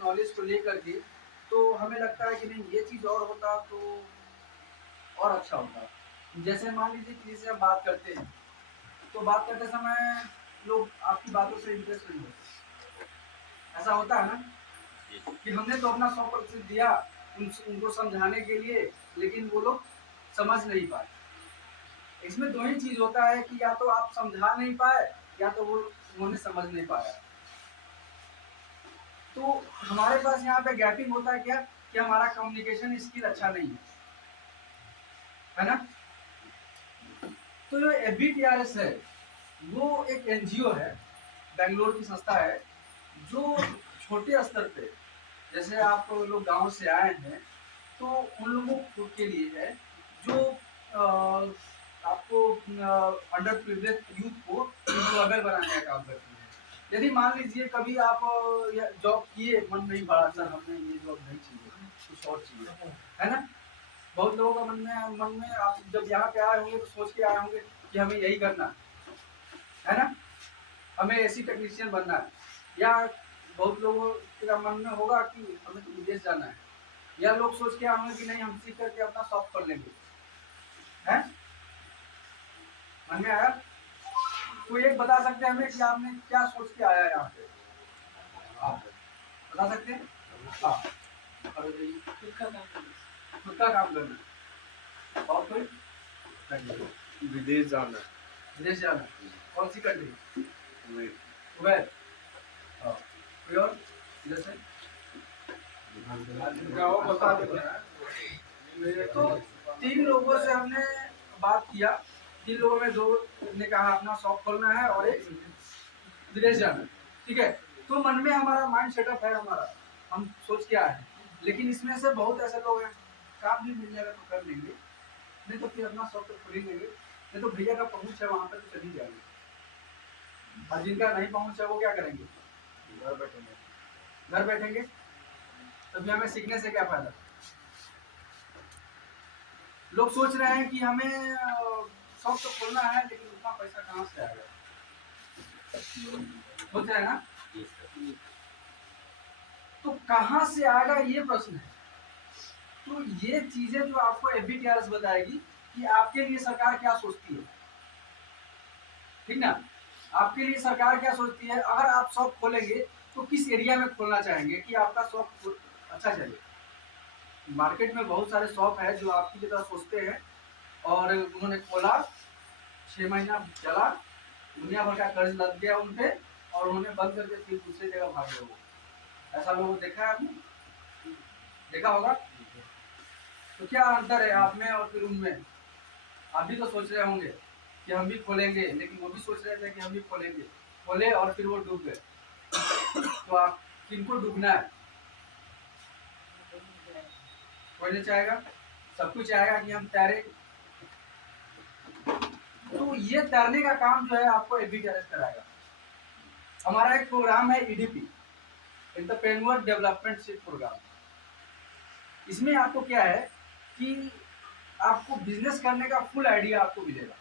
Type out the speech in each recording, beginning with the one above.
Knowledge को लेकर के, तो हमें लगता है कि नहीं ये चीज़ और होता तो और अच्छा होता। जैसे मान लीजिए किसी से हम बात करते हैं, तो बात करते समय लोग आपकी बातों से इंप्रेस नहीं होते। ऐसा होता है ना कि हमने तो अपना 100% दिया उनको समझाने के लिए, लेकिन वो लोग समझ नहीं पाए। इसमें दो ही चीज़ होता है कि या तो आप समझा नहीं पाए या तो वो उन्होंने समझ नहीं पाया। तो हमारे पास यहाँ पे गैपिंग होता है क्या कि हमारा कम्युनिकेशन स्किल अच्छा नहीं है ना। तो जो FBTRS है वो एक NGO है, बेंगलोर की संस्था है, जो छोटे स्तर पे, जैसे आप लोग गांव से आए हैं तो उन लोगों के लिए है जो आपको अंडर प्रिविलेज यूथ को एम्प्लॉयबल बनाने का काम करती है। यदि मान लीजिए कभी आप जॉब किए, मन नहीं भरा, सर हमें ये जॉब नहीं चाहिए, कुछ और चाहिए, है ना। बहुत लोगों का मन में आप जब यहाँ पे आए होंगे तो सोच के आए होंगे कि हमें यही करना है ना, हमें एसी टेक्नीशियन बनना है। या बहुत लोगों के मन में होगा कि हमें तो विदेश जाना है। या लोग सोच के आएंगे कि नहीं हम सीख करके अपना शॉप कर लेंगे, है मन में आया। कोई एक बता सकते हैं हमें कि आपने क्या सोच के आया यहाँ पे, आप बता सकते हैं। हाँ, खुद का काम करना और कोई विदेश जाना। विदेश जाना, कौन सी कंट्री? कुवैत। कोई और इधर से बता देते। तो 3 लोगों से हमने बात किया, 3 लोगों में 2 ने कहा अपना शॉप खोलना है और एक विदेश जाना, ठीक है। तो मन में हमारा माइंड सेटअप है, हमारा हम सोच के आए हैं। लेकिन इसमें से बहुत ऐसे लोग हैं, काम भी मिल जाएगा तो कर लेंगे, नहीं तो फिर अपना शॉप तो खोल ही लेंगे, नहीं तो भैया का पहुँच है वहाँ पर तो चली जाएंगे। और जिनका नहीं पहुँच है वो क्या करेंगे? घर बैठेंगे। तो फिर हमें सीखने से क्या फायदा? लोग सोच रहे हैं कि हमें शॉप तो खोलना है, लेकिन उतना पैसा कहाँ से आएगा, सोच रहे हैं ना। तो कहाँ से आएगा ये प्रश्न है। तो ये चीजें जो आपको FBTRS बताएगी कि आपके लिए सरकार क्या सोचती है, ठीक ना। आपके लिए सरकार क्या सोचती है, अगर आप शॉप खोलेंगे तो किस एरिया में खोलना चाहेंगे कि आपका शॉप अच्छा चले। मार्केट में बहुत सारे शॉप है जो आपकी तरह सोचते हैं और उन्होंने खोला, 6 महीना चला, दुनिया भर का कर्ज लग गया उन पे और उन्होंने बंद करके फिर दूसरी जगह भाग गए। वो ऐसा लोगों देखा है आपने, देखा होगा। तो क्या अंतर है आप में और फिर उनमें? आप भी तो सोच रहे होंगे कि हम भी खोलेंगे, लेकिन वो भी सोच रहे थे कि हम भी खोलेंगे, खोले और फिर वो डूब गए। तो आप किनको डूबना है? कोई नहीं चाहेगा, सब कुछ चाहेगा कि हम तैरे। तो ये तैरने का काम जो है आपको FBTRS कराएगा। हमारा एक प्रोग्राम है EDP, एंटरप्रेन्योर डेवलपमेंट प्रोग्राम। इसमें आपको क्या है कि आपको बिजनेस करने का फुल आइडिया आपको मिलेगा।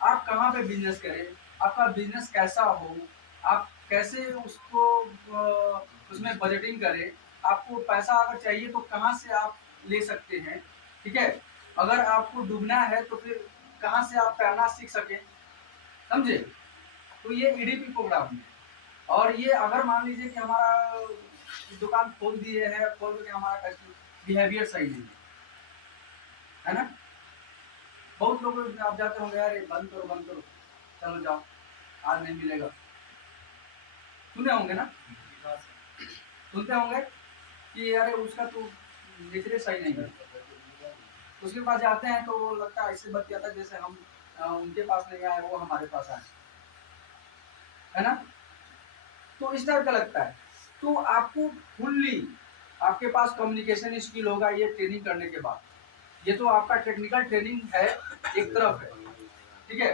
आप कहाँ पे बिजनेस करें, आपका बिजनेस कैसा हो, आप कैसे उसको उसमें बजटिंग करें, आपको पैसा अगर चाहिए तो कहाँ से आप ले सकते हैं, ठीक है। अगर आपको डूबना है तो फिर कहाँ से आप तैरना सीख सकें, समझे। तो ये EDP प्रोग्राम है। और ये अगर मान लीजिए कि हमारा दुकान खोल दिए है, खोल के हमारा बिहेवियर सही नहीं है ना। बहुत लोग आप जाते होंगे, यार बंद करो बंद करो, चलो जाओ आज नहीं मिलेगा, सुने होंगे ना, सुनते होंगे कि यार उसका तो नेचर सही नहीं है। उसके पास जाते हैं तो वो लगता है ऐसे बतियाता जैसे हम उनके पास नहीं आए वो हमारे पास आए, है ना। तो इस टाइप का लगता है। तो आपको फुल्ली आपके पास कम्युनिकेशन स्किल होगा ये ट्रेनिंग करने के बाद। ये तो आपका टेक्निकल ट्रेनिंग है, एक तरफ है, ठीक है।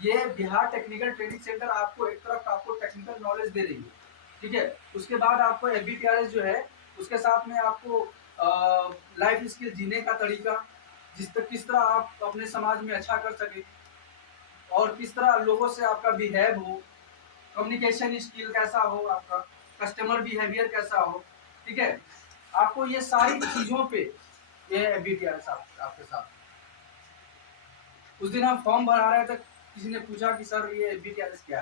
ये बिहार टेक्निकल ट्रेनिंग सेंटर आपको एक तरफ आपको टेक्निकल नॉलेज दे रही है, ठीक है। उसके बाद आपको FBTRS जो है उसके साथ में आपको लाइफ स्किल जीने का तरीका, किस तरह आप अपने समाज में अच्छा कर सके और किस तरह लोगों से आपका बिहेव हो, कम्युनिकेशन स्किल कैसा हो, आपका कस्टमर बिहेवियर कैसा हो, ठीक है। आपको ये सारी चीजों पे ये FBTRS आपके साथ। उस दिन हम फॉर्म भरा रहे थे, किसी ने पूछा कि सर ये FBTRS क्या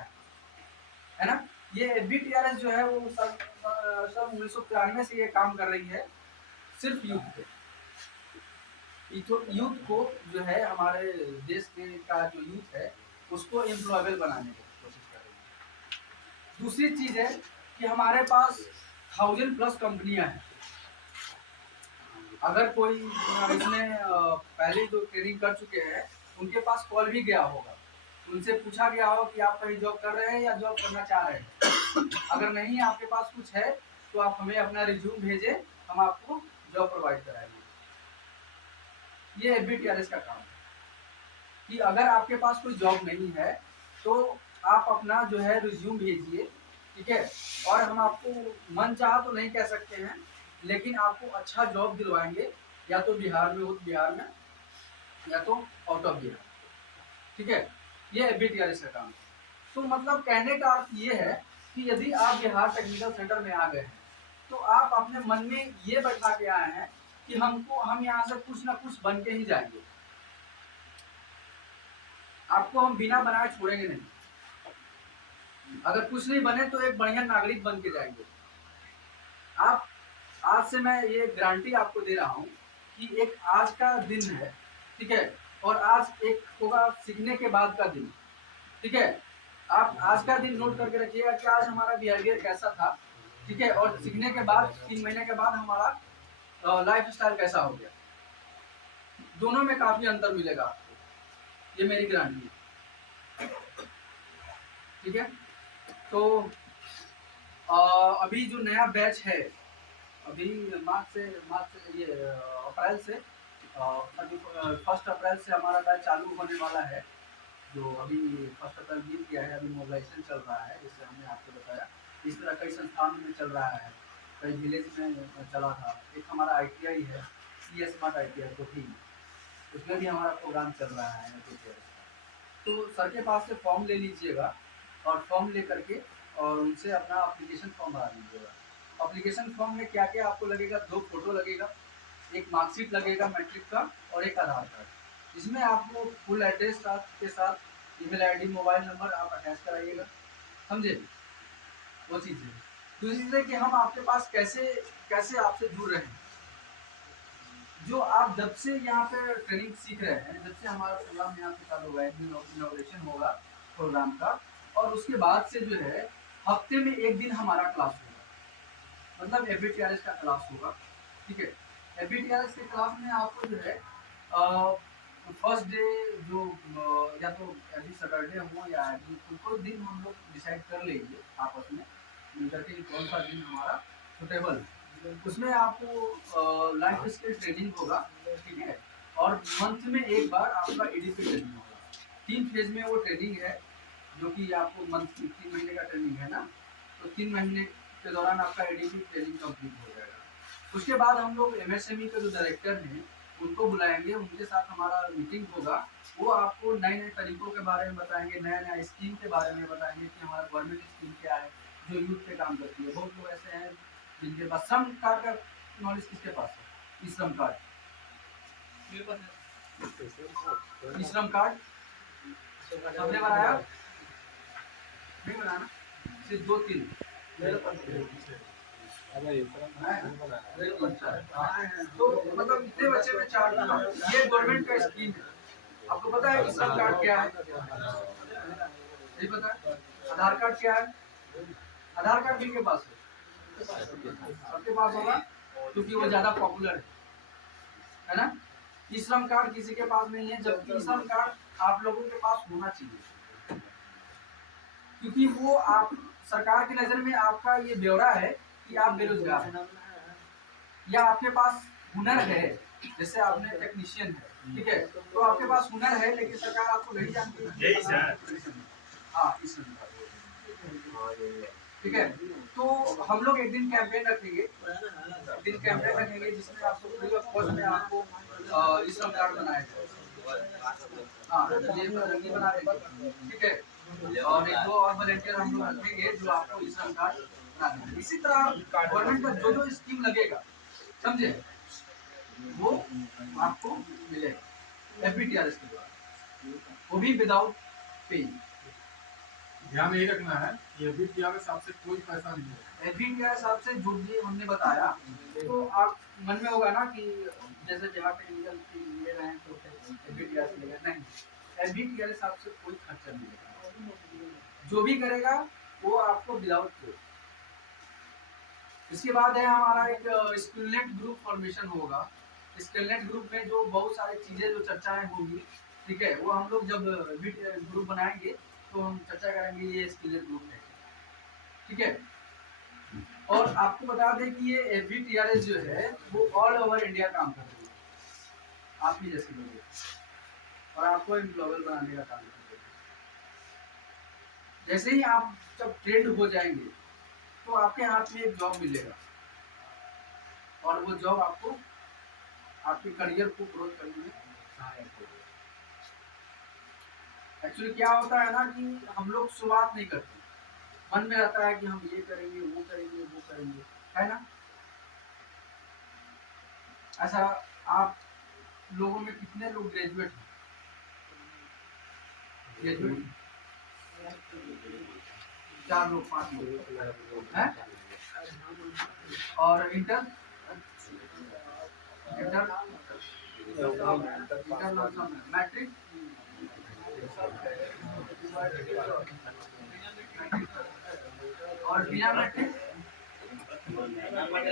है ना। ये FBTRS जो है वो सब 1993 से ये काम कर रही है सिर्फ यूथ पे। यूथ को जो है हमारे देश के का जो यूथ है उसको एम्प्लॉयबल बनाने की कोशिश कर रही है। दूसरी चीज है कि हमारे पास 1000+ कंपनियां हैं। अगर कोई इसमें पहले जो ट्रेनिंग कर चुके हैं उनके पास कॉल भी गया होगा, उनसे पूछा गया हो कि आप कहीं जॉब कर रहे हैं या जॉब करना चाह रहे हैं। अगर नहीं आपके पास कुछ है तो आप हमें अपना रिज्यूम भेजें, हम आपको जॉब प्रोवाइड कराएंगे। ये FBTRS का काम है कि अगर आपके पास कोई जॉब नहीं है तो आप अपना जो है रिज्यूम भेजिए, ठीक है। और हम आपको मन चाहा तो नहीं कह सकते हैं, लेकिन आपको अच्छा जॉब दिलवाएंगे, या तो बिहार में हो तो बिहार में, या तो आउट ऑफ बिहार, ठीक है। ये FBTRS का काम है। तो मतलब कहने का अर्थ ये है कि यदि आप बिहार टेक्निकल सेंटर में आ गए हैं तो आप अपने मन में ये बैठा के आए हैं कि हम यहाँ से कुछ ना कुछ बन के ही जाएंगे। आपको हम बिना बनाए छोड़ेंगे नहीं। अगर कुछ नहीं बने तो एक बढ़िया नागरिक बन के जाएंगे आप। आज से मैं ये गारंटी आपको दे रहा हूँ कि एक आज का दिन है, ठीक है, और आज एक होगा सीखने के बाद का दिन, ठीक है। आप आज का दिन नोट करके रखिएगा कि आज हमारा बिहेवियर कैसा था, ठीक है, और सीखने के बाद 3 महीने के बाद हमारा लाइफ स्टाइल कैसा हो गया। दोनों में काफी अंतर मिलेगा आपको, ये मेरी गारंटी है, ठीक है। तो अभी जो नया बैच है, अभी ये अप्रैल से 1 अप्रैल से हमारा बैच चालू होने वाला है। जो अभी 1 अप्रैल बीत गया है, अभी मोबिलाइजेशन चल रहा है, जैसे हमने आपको बताया। इस तरह कई संस्थान में चल रहा है, कई विलेज में चला था। एक हमारा ITI है, CS स्मार्ट ITI कोठी, उसमें भी हमारा प्रोग्राम चल रहा है। तो सर के पास से फॉर्म ले लीजिएगा, और फॉर्म ले करके और उनसे अपना एप्लीकेशन फॉर्म भरा लीजिएगा। एप्लीकेशन फॉर्म में क्या क्या आपको लगेगा, 2 फोटो लगेगा, एक मार्कशीट लगेगा मैट्रिक का, और एक आधार कार्ड। इसमें आपको फुल एड्रेस के साथ ईमेल ID, मोबाइल नंबर आप अटैच कराइएगा, समझे। वो चीज़ है। दूसरी चीज़ है कि हम आपके पास कैसे आपसे जुड़ रहे हैं। जो आप जब से यहाँ पे ट्रेनिंग सीख रहे हैं, जब से हमारा प्रोग्राम यहाँ पे चालू हुआ है, इनॉग्रेशन होगा प्रोग्राम का, और उसके बाद से जो है हफ्ते में 1 दिन हमारा क्लास होगा, मतलब FBTRS का क्लास होगा, ठीक है। FBTRS के क्लास में आपको जो है फर्स्ट डे जो या तो एवरी सैटरडे हो या कोई दिन हम लोग डिसाइड कर लेंगे आपस में मिलकर के कौन सा दिन हमारा सुटेबल। उसमें आपको लाइफ स्किल ट्रेनिंग होगा, ठीक है, और मंथ में एक बार आपका EDP ट्रेनिंग होगा। 3 फेज में वो ट्रेनिंग है, जो कि आपको मंथ 3 महीने का ट्रेनिंग है ना, तो 3 महीने के दौरान आपका EDP ट्रेनिंग कंप्लीट हो जाएगा। उसके बाद हम लोग MSME के जो डायरेक्टर हैं उनको बुलाएंगे, उनके साथ हमारा मीटिंग होगा। वो आपको नए तरीकों के बारे में बताएंगे, नया स्कीम के बारे में बताएंगे कि हमारा गवर्नमेंट स्कीम क्या है जो यूथ पे काम करती है। बहुत लोग ऐसे हैं जिनके पास श्रम कार्ड का नॉलेज, किसके पास है? श्रम कार्ड, श्रम कार्ड सबने बनाया नहीं बनाना, सिर्फ 2-3 तो मतलब इतने बच्चे में 4 ये गवर्नमेंट का स्कीम है। आपको पता है श्रम कार्ड क्या है? नहीं पता? आधार कार्ड क्या है? आधार कार्ड किसके पास है? सबके पास होगा, क्योंकि वो ज्यादा पॉपुलर है ना। ई श्रम कार्ड किसी के पास नहीं है, जबकि ई श्रम कार्ड आप लोगों के पास होना चाहिए, क्योंकि वो आप सरकार की नजर में आपका ये ब्यौरा है कि आप बेरोजगार हैं या आपके पास हुनर है। जैसे आपने टेक्नीशियन है, ठीक है, तो आपके पास हुनर है लेकिन सरकार आपको नहीं जानती है। हाँ, इस ठीक है। तो हम लोग एक दिन कैंपेन रखेंगे, जिसमें आपको फ्री ऑफ कॉस्ट में आपको ई श्रम कार्ड बनाया जाएगा। हाँ, ये रंगीन बना देंगे, ठीक है। और 1-2 और वॉलंटियर हम लोग रखेंगे जो आपको ई श्रम कार्ड बना देंगे। इसी तरह गवर्नमेंट का जो जो स्कीम लगेगा, समझे, वो आपको मिलेगा FBTRS के द्वारा, वो भी विदाउट पे। ध्यान यही रखना है कि FBTRS आपसे कोई पैसा नहीं है। FBTRS आपसे जो भी हमने बताया, तो आप मन में होगा ना कि जैसे बिहार टेक्निकल ले रहे हैं तो FBTRS लेगा, नहीं, FBTRS आपसे कोई खर्चा नहीं लेगा, जो भी करेगा वो आपको विदाउट पे। इसके बाद है हमारा एक स्किलनेट ग्रुप फॉर्मेशन होगा। स्किलनेट ग्रुप में जो बहुत सारी चीज़ें जो चर्चाएं होंगी, ठीक है, वो हम लोग जब ग्रुप बनाएंगे तो हम चर्चा करेंगे ये स्किलनेट ग्रुप है, ठीक है। और आपको बता दें कि ये FBTRS जो है वो ऑल ओवर इंडिया काम कर रही है, आप ही जैसे लोग, और आपको एम्प्लॉयर बनाने का काम कर रही है। जैसे ही आप जब ट्रेंड हो जाएंगे तो आपके हाथ में एक जॉब मिलेगा, और वो जॉब आपको आपके करियर को ग्रोथ करने में सहायक होगा। एक्चुअली क्या होता है ना कि हम लोग शुरुआत नहीं करते, मन में रहता है कि हम ये करेंगे वो करेंगे वो करेंगे, है ना। ऐसा आप लोगों में कितने लोग ग्रेजुएट हैं? ग्रेजुएट 4 लोग 5 लोग हैं, और इंटर मैट्रिक और बिना मैट्रिक,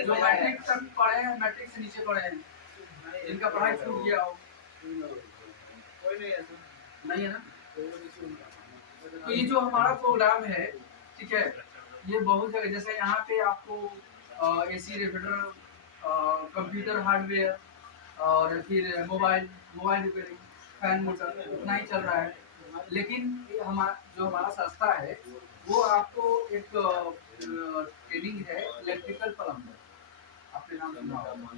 जो मैट्रिक तक पढ़े हैं, मैट्रिक से नीचे पढ़े हैं, जिनका पढ़ाई छूट गया हो, नहीं है ना। तो ये जो हमारा प्रोग्राम है, ठीक है, ये बहुत जगह, जैसे यहाँ पे आपको AC रेफ्रिजरेटर, कंप्यूटर हार्डवेयर, और फिर मोबाइल रिपेयरिंग, फैन मोटर, उतना ही चल रहा है। लेकिन हमारा संस्था है वो आपको एक ट्रेनिंग है इलेक्ट्रिकल प्लम्बर, आपने नाम सुना होगा,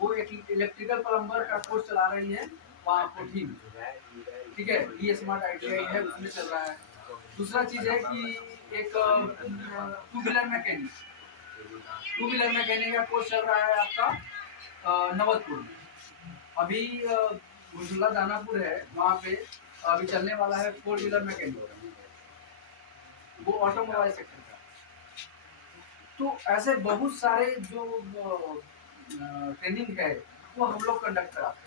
वो एक इलेक्ट्रिकल प्लम्बर का कोर्स चला रही है वहाँ कोठी में, ठीक है, ये स्मार्ट ITI है, उसमें चल रहा है। दूसरा चीज़ है कि एक 2 व्हीलर मैकेनिक का कोर्स चल रहा है आपका नवतपुर में। अभी गुजला दानापुर है, वहाँ पे अभी चलने वाला है 4 व्हीलर मैकेनिक, वो ऑटोमोबाइल सेक्टर का। तो ऐसे बहुत सारे जो ट्रेनिंग है वो हम लोग कंडक्ट कराते हैं।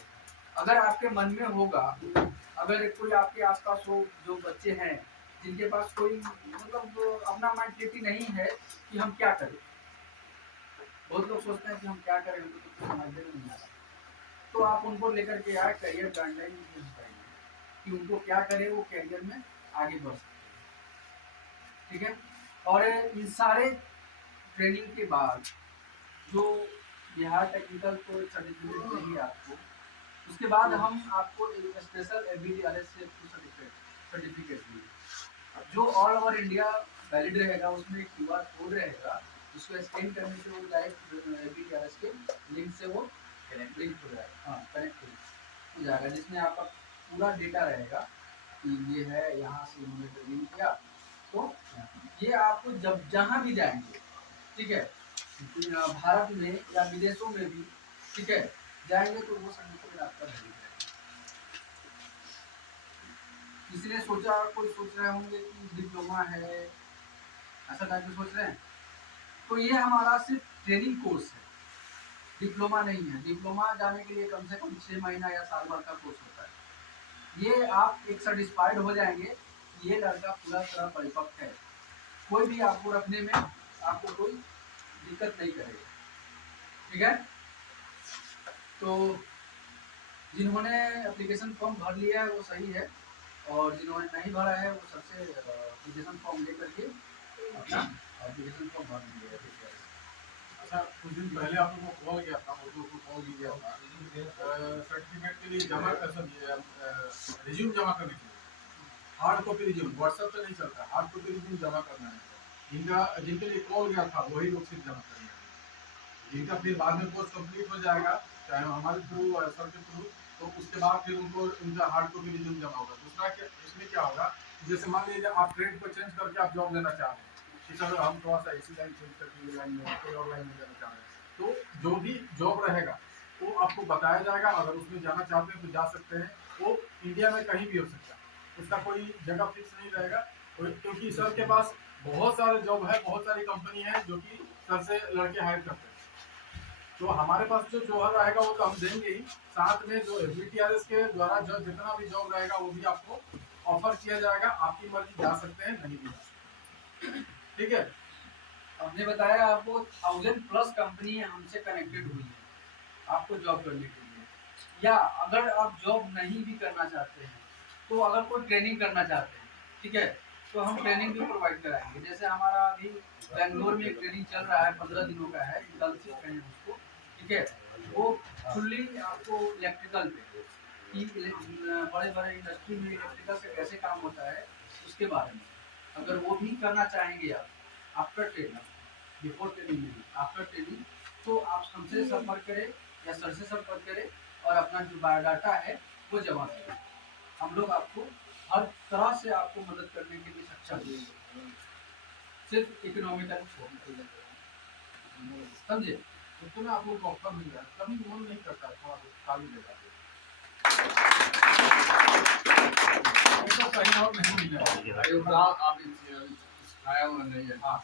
अगर आपके मन में होगा, अगर कोई आपके आसपास हो जो बच्चे हैं जिनके पास कोई मतलब अपना मेंटलिटी नहीं है कि हम क्या करें, बहुत लोग सोचते हैं कि हम क्या करें, उनको तो कुछ समझ में नहीं आ रहा, तो आप उनको लेकर के आए करियर गाइडलाइन बताइए कि उनको क्या करें, वो करियर में आगे बढ़ सकते, ठीक है। और इन सारे ट्रेनिंग के बाद जो बिहार टेक्निकल को सर्टिफिकेट देंगे आपको, उसके बाद हम आपको एक स्पेशल FBTRS से सर्टिफिकेट देंगे जो ऑल ओवर इंडिया वैलिड रहेगा। उसमें एक QR कोड रहेगा, उसको स्कैन करने से वो डायरेक्ट FBTRS के लिंक से वो कनेक्ट हो जाएगा, हाँ कनेक्ट हो जाएगा, जिसमें आपका पूरा डेटा रहेगा कि ये है, यहाँ से उन्होंने ट्रेनिंग किया। तो ये आपको जब जहाँ भी जाएंगे, ठीक है, भारत में या विदेशों में भी, ठीक है, जाएंगे तो वो सर्टिफिकेट आपका वैलिड रहेगा। इसलिए सोचा, कोई सोच रहे होंगे कि डिप्लोमा है, ऐसा टाइप में सोच रहे हैं, तो ये हमारा सिर्फ ट्रेनिंग कोर्स है, डिप्लोमा नहीं है। डिप्लोमा जाने के लिए कम से कम 6 महीना या साल भर का कोर्स होता है। ये आप एक सेटिस्फाइड हो जाएंगे, ये लड़का पूरा तरह परिपक्व है, कोई भी आपको रखने में आपको कोई दिक्कत नहीं करेगा, ठीक है। तो जिन्होंने एप्लीकेशन फॉर्म भर लिया है वो सही है, और जिन्होंने नहीं भरा है वो सबसे एप्लीकेशन फॉर्म लेकर के अपना एप्लीकेशन फॉर्म भर लीजिए। अच्छा, कुछ दिन पहले आप लोगों को कॉल किया था, कॉल किया था सर्टिफिकेट के लिए जमा रिज्यूम जमा करने के लिए, हार्ड कॉपी रिज्यूम, व्हाट्सएप पे नहीं चलता, हार्ड कॉपी रिज्यूम जमा करना है। जिनके लिए कॉल गया था वही लोग सिर्फ जमा करेंगे, जिनका फिर बाद में कोर्स कंप्लीट हो जाएगा चाहे हमारे थ्रू या सर के थ्रू, तो उसके बाद फिर उनको उनका हार्ड कॉपी रिज्यूम जमा होगा। दूसरा क्या, इसमें क्या होगा, जैसे मान लीजिए आप ट्रेड को चेंज करके आप जॉब लेना चाह रहे हैं, कि सर हम थोड़ा सा ऐसी लाइन चेंज करके ये लाइन में कोई और लाइन में जाना चाह रहे हैं, तो जो भी जॉब रहेगा वो आपको बताया जाएगा। अगर उसमें जाना चाहते हैं तो जा सकते हैं। वो इंडिया में कहीं भी हो सकता है, उसका कोई जगह फिक्स नहीं रहेगा। क्योंकि सर के पास बहुत सारे जॉब है, बहुत सारी कंपनी है जो कि सर से लड़के हायर करते हैं। तो हमारे पास जो जॉब रहेगा वो तो हम देंगे ही, साथ में जो FBTRS के द्वारा जो जितना भी जॉब रहेगा वो भी आपको ऑफर किया जाएगा। आपकी मर्जी, जा सकते हैं नहीं भी जा सकते हैं। ठीक है, हमने बताया आपको 1000+ कंपनी हमसे कनेक्टेड हुई है आपको जॉब करने के लिए। या अगर आप जॉब नहीं भी करना चाहते हैं तो अगर कोई ट्रेनिंग करना चाहते हैं, ठीक है, तो हम ट्रेनिंग भी प्रोवाइड कराएंगे। जैसे हमारा अभी बेंगलोर में एक ट्रेनिंग चल रहा है, 15 दिनों का है, गर्ल्स ट्रेनिंग उसको, ठीक है, वो फुल्ली आपको इलेक्ट्रिकल पे कि बड़े बड़े इंडस्ट्री में इलेक्ट्रिकल से कैसे काम होता है उसके बारे में। अगर वो भी करना चाहेंगे आप आफ्टर ट्रेनिंग, बिफोर ट्रेनिंग नहीं, आफ्टर ट्रेनिंग, तो आप हमसे संपर्क करें या सर से संपर्क करें और अपना जो बायोडाटा है वो जमा करें। हम लोग आपको हर तरह से आपको मदद करने के लिए सक्षम हैं, सिर्फ इकोनॉमिकल छोड़, समझे? तो ना आपको ऑफर मिल रहा है, कभी मन नहीं करता थोड़ा खाली जगह ऐसा कहीं और नहीं मिला है। आया हुआ नहीं है। हाँ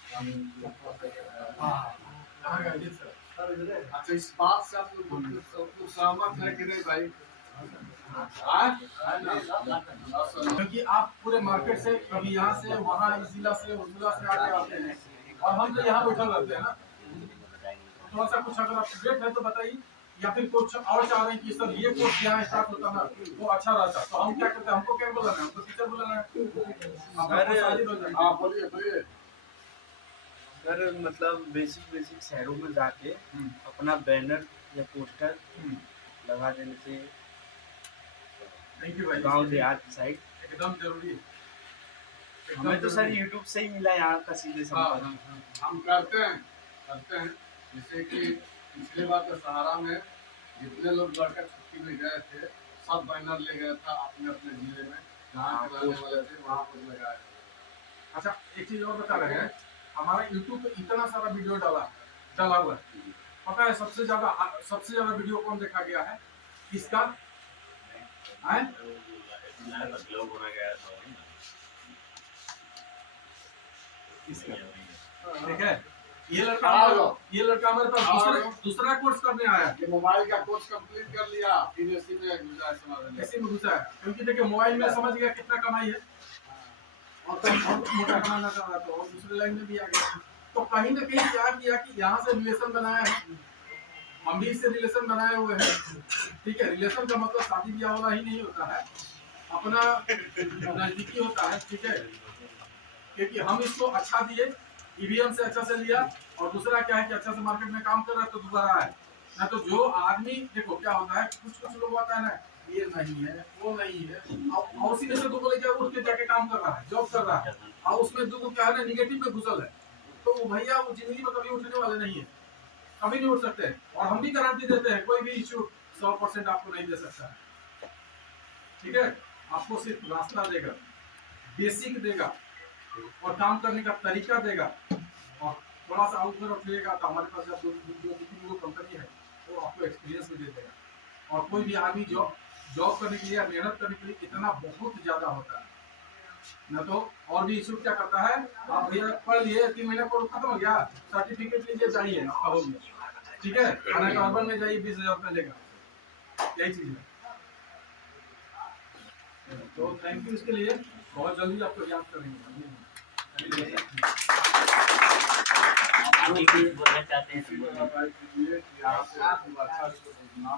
कहाँ गए जी सर? अच्छा, इस बात से आप लोग सहमत है कि नहीं भाई? क्योंकि आप पूरे मार्केट से कभी यहाँ से वहाँ, इस जिला से उस जिला से आगे आते हैं और हम तो यहाँ बैठा रहते हैं ना। थोड़ा सा कुछ अगर अपडेट है तो बताइए, या फिर कुछ और चाह रहे हैं कि सर ये कोर्स यहाँ स्टार्ट होता ना वो अच्छा रहता, तो हम क्या करते हैं? हमको क्या बोलना है? हमको टीचर बोलना है। हाँ बोलिए बोलिए सर। मतलब बेसिक शहरों में जाके अपना बैनर या पोस्टर लगा देने से थैंक यू भाई। गांव देहात साइड एकदम जरूरी है। हमें तो सर यूट्यूब से ही मिला यहाँ का सीधे संपर्क। हम करते हैं जैसे कि पिछले बार दशहरा में जितने लोग लड़का छुट्टी में गए थे सब बैनर ले गया था अपने अपने जिले में, जहाँ के रहने वाले थे वहाँ पर लगाया। अच्छा एक चीज और बता रहे हैं, हमारा यूट्यूब पे इतना सारा वीडियो डाला हुआ है, पता है सबसे ज्यादा वीडियो कौन देखा गया है? किसका है? ठीक है, ये लड़का हमारे पास दूसरा कोर्स करने आया है। ये मोबाइल का कोर्स कंप्लीट कर लिया, फिर इसी में घुसा है क्योंकि देखिए मोबाइल में समझ गया कितना कमाई है और तो मोटा कमाना चाह रहा था और दूसरे लाइन में भी आ गया। तो कहीं ना कहीं क्या किया कि यहाँ से रिलेशन बनाया है, हम भी इससे रिलेशन बनाए हुए हैं। ठीक है, रिलेशन का मतलब शादी ब्याह होना ही नहीं होता है, अपना नजदीकी होता है। ठीक है, क्योंकि हम इसको अच्छा दिए, EVM से अच्छा से लिया, और दूसरा क्या है कि अच्छा से मार्केट में काम कर रहा है तो दोबारा है ना। तो जो आदमी देखो क्या होता है, कुछ लोग होता है ना, ये नहीं है वो नहीं है, और उसी में से दो लेके उठ के जाके काम कर रहा है, जॉब कर रहा है, और उसमें दो क्या है ना निगेटिव में घुसल है, तो वो भैया वो जिंदगी में कभी उठने वाले नहीं है, कभी नहीं उठ सकते। और हम भी गारंटी देते हैं कोई भी इशू 100% आपको नहीं दे सकता है। ठीक है, आपको सिर्फ रास्ता देगा, बेसिक देगा और काम करने का तरीका देगा, और थोड़ा सा आउट उठेगा तो हमारे पास जब जो कंपनी है वो आपको एक्सपीरियंस भी दे देगा। और कोई भी आदमी जॉब करने के लिए, मेहनत करने के लिए इतना बहुत ज्यादा होता है ना। तो और भी इशू क्या करता है, आप भैया पढ़ लिए 3 महीने कोर्स खत्म हो गया, सर्टिफिकेट लीजिए चाहिए आपका हो गया। ठीक है, अर्बन में जाइए 20,000 रुपये लेगा, यही चीज है। तो थैंक यू इसके लिए, बहुत जल्दी आपको याद करेंगे। बोलना चाहते हैं इसी को बताइए कि यहाँ से अच्छा